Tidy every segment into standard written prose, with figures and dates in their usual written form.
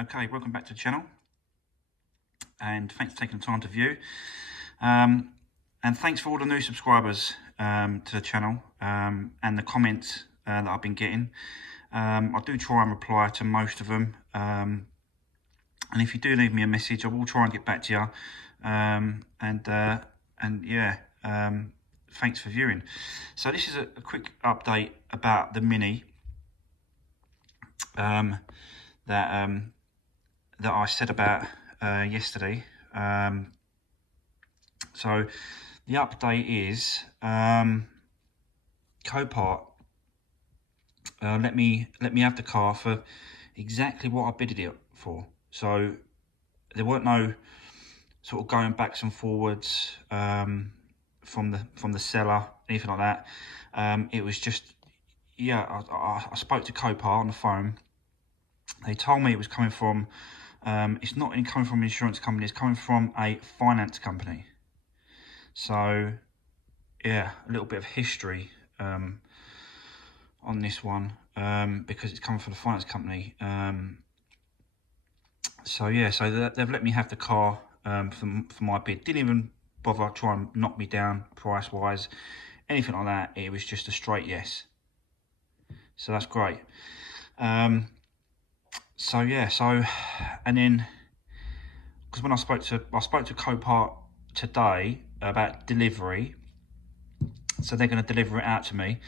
Okay, welcome back to the channel, and thanks for taking the time to view. And thanks for all the new subscribers to the channel and the comments that I've been getting. I do try and reply to most of them, and if you do leave me a message, I will try and get back to you. Thanks for viewing. So this is a quick update about the Mini that I said about yesterday. So the update is Copart let me have the car for exactly what I bidded it for. So there weren't no sort of going backs and forwards from the seller, anything like that. It was just, yeah, I spoke to Copart on the phone. They told me it was coming from it's not coming from an insurance company, it's coming from a finance company. So yeah, a little bit of history on this one, because it's coming from the finance company. So yeah, so they've let me have the car for my bid. Didn't even bother trying to knock me down price wise, anything like that. It was just a straight yes. So that's great. So yeah, and then because when I spoke to Copart today about delivery, so they're going to deliver it out to me,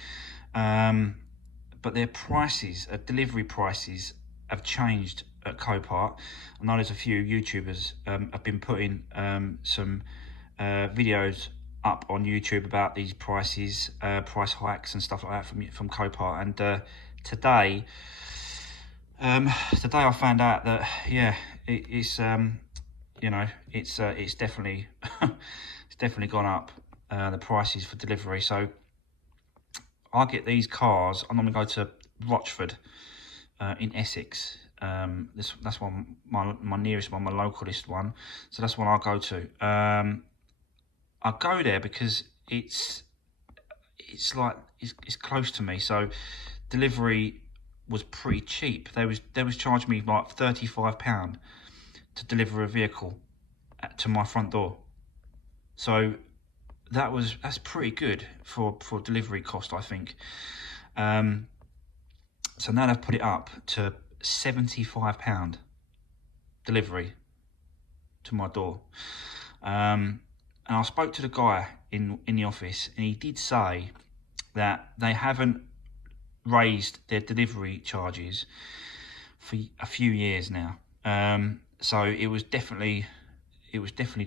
but their prices, delivery prices, have changed at Copart. I know there's a few YouTubers have been putting some videos up on YouTube about these prices, price hikes and stuff like that from Copart. And today I found out that yeah, it's it's definitely it's definitely gone up, the prices for delivery. So I get these cars. I normally go to Rochford in Essex. That's one, my nearest one, my localist one. So that's one I go to. I go there because it's close to me. So delivery was pretty cheap. They was charging me like £35 to deliver a vehicle to my front door. So that's pretty good for delivery cost, I think. So now they've put it up to £75 delivery to my door. And I spoke to the guy in the office, and he did say that they haven't raised their delivery charges for a few years now. So it was definitely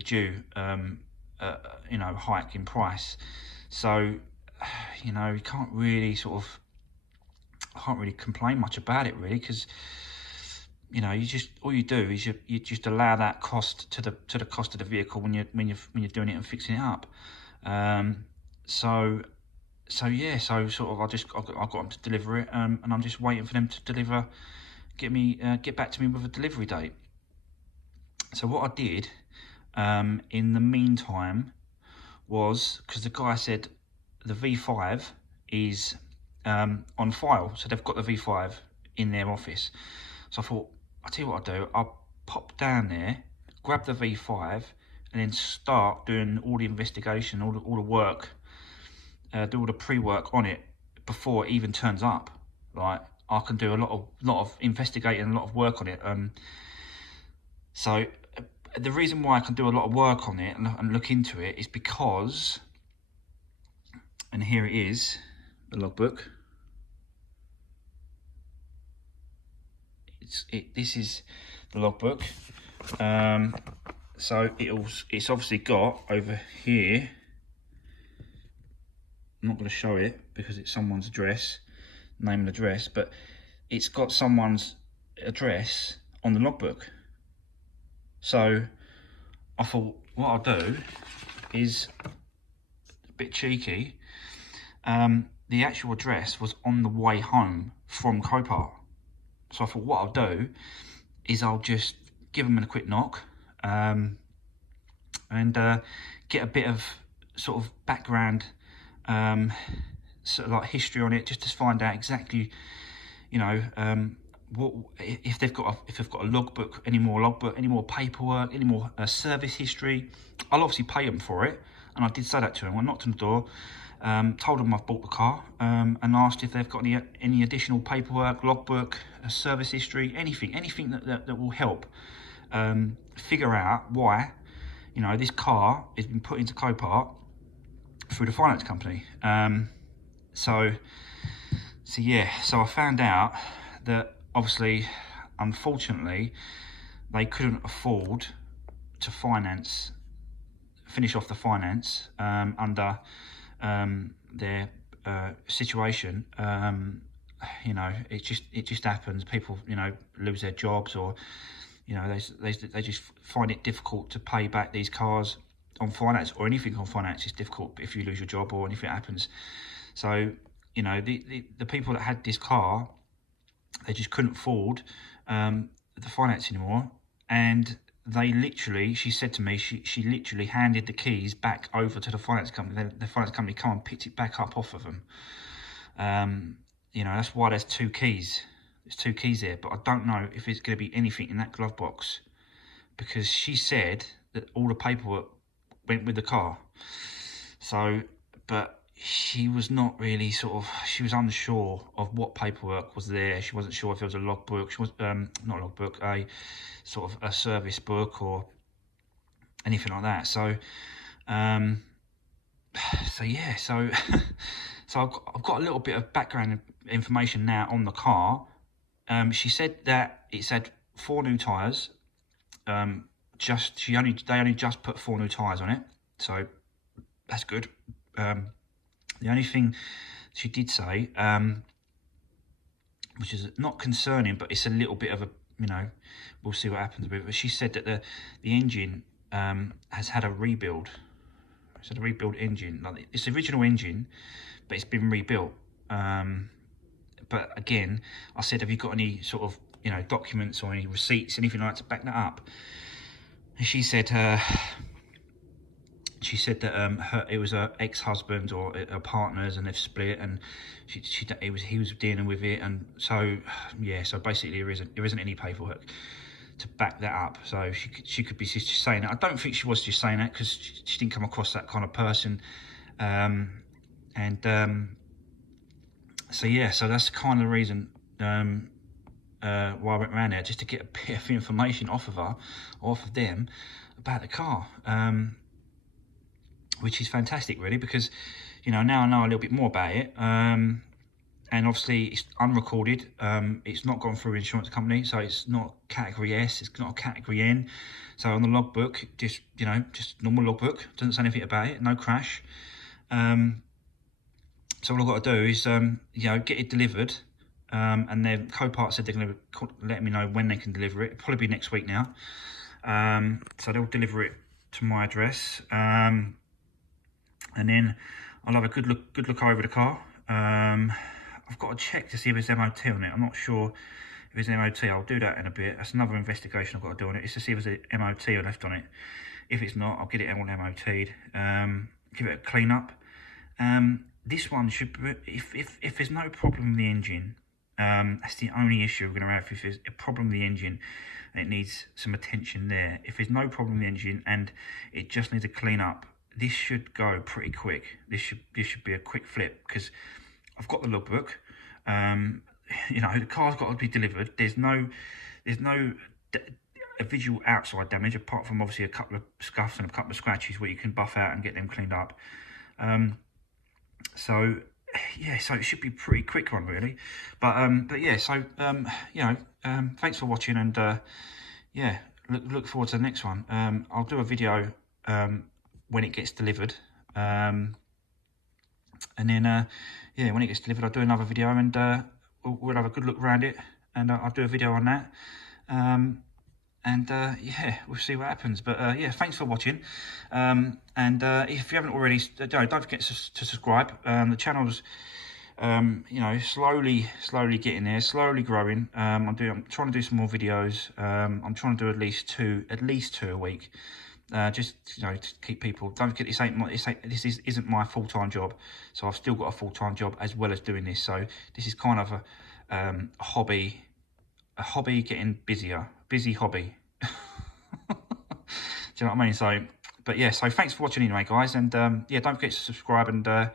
due hike in price. So you can't really complain much about it, really, because all you do is you just allow that cost to the cost of the vehicle when you're doing it and fixing it up. So yeah, so sort of I got them to deliver it, and I'm just waiting for them to deliver, get back to me with a delivery date. So what I did in the meantime was, because the guy said the V5 is on file, so they've got the V5 in their office. So I thought, I'll tell you what I'll do, I'll pop down there, grab the V5, and then start doing all the investigation, all the work, do all the pre-work on it before it even turns up. Like, I can do a lot of investigating, a lot of work on it. So the reason why I can do a lot of work on it and look into it is because, and here it is, the logbook. This is the logbook. So it's obviously got over here, I'm not going to show it because it's someone's address, name and address, but it's got someone's address on the logbook. So I thought, what I'll do is a bit cheeky. The actual address was on the way home from Copart. So I thought, what I'll do is I'll just give them a quick knock, and get a bit of sort of background, sort of like history on it, just to find out exactly, if they've got a logbook, any more paperwork, any more service history. I'll obviously pay them for it, and I did say that to them. I knocked on the door, told them I've bought the car, and asked if they've got any additional paperwork, logbook, service history, anything that will help figure out why, you know, this car has been put into copart through the finance company. So I found out that obviously, unfortunately, they couldn't afford to finish off the finance under their situation. You know, it just happens. People, you know, lose their jobs, or you know, they just find it difficult to pay back these cars on finance, or anything on finance is difficult if you lose your job or anything happens. So, you know, the people that had this car, they just couldn't afford the finance anymore, and they literally, she said to me, she literally handed the keys back over to the finance company. The finance company come and picked it back up off of them. You know, that's why there's two keys. There's two keys there, but I don't know if it's going to be anything in that glove box, because she said that all the paperwork went with the car. So, but she was not really she was unsure of what paperwork was there. She wasn't sure if there was a logbook. She was not a logbook, a sort of a service book or anything like that. So, yeah, so I've got a little bit of background information now on the car. She said that it's had 4 new tyres. They only just put 4 new tyres on it, so that's good. The only thing she did say, which is not concerning, but it's a little bit of a, you know, we'll see what happens with it. But she said that the engine has had a rebuild. It's had a rebuild engine. Like, it's the original engine, but it's been rebuilt. But again, I said, have you got any sort of, you know, documents or any receipts, anything like that to back that up? And she said that it was her ex-husband or her partners, and they've split, and he was dealing with it, and so yeah. So basically, there isn't any paperwork to back that up. So she could be just saying that. I don't think she was just saying that, because she didn't come across that kind of person. So yeah, so that's kind of the reason why I went around there, just to get a bit of information off of her, or off of them, about the car. Which is fantastic, really, because, you know, now I know a little bit more about it. And obviously it's unrecorded. It's not gone through an insurance company, so it's not category S, it's not a category N. So on the logbook, just, you know, just normal logbook, doesn't say anything about it, no crash. So all I've got to do is, you know, get it delivered. And then Copart said they're going to let me know when they can deliver it. It'll probably be next week now. So they'll deliver it to my address. And then I'll have a good look over the car. I've got to check to see if there's MOT on it. I'm not sure if there's MOT. I'll do that in a bit. That's another investigation I've got to do on it. It's to see if there's an MOT left on it. If it's not, I'll get it all MOT'd. Give it a clean up. This one should be, if there's no problem with the engine, that's the only issue we're going to have. If there's a problem with the engine and it needs some attention there. If there's no problem with the engine and it just needs a clean up, this should go pretty quick. This should be a quick flip, because I've got the logbook. You know, the car's got to be delivered. There's no visual outside damage, apart from obviously a couple of scuffs and a couple of scratches where you can buff out and get them cleaned up. So yeah, so it should be pretty quick one, really. But yeah, so you know, thanks for watching, and yeah, look forward to the next one. I'll do a video when it gets delivered, and then yeah, when it gets delivered, I'll do another video, and we'll have a good look around it, and I'll do a video on that. And yeah, we'll see what happens. But yeah, thanks for watching. And if you haven't already, don't forget to subscribe. The channel's you know, slowly getting there, slowly growing. I'm trying to do some more videos. I'm trying to do at least two a week. Just, you know, to keep people. Don't forget, this isn't my full-time job, so I've still got a full-time job as well as doing this. So this is kind of a hobby a hobby getting busier, busy hobby. Do you know what I mean? So, but yeah, so thanks for watching anyway, guys, and yeah, don't forget to subscribe and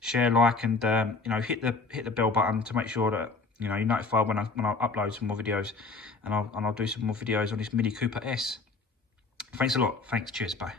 share, like, and you know, hit the bell button to make sure that you know you're notified when I upload some more videos, and I'll do some more videos on this Mini Cooper S. Thanks a lot. Thanks. Cheers. Bye.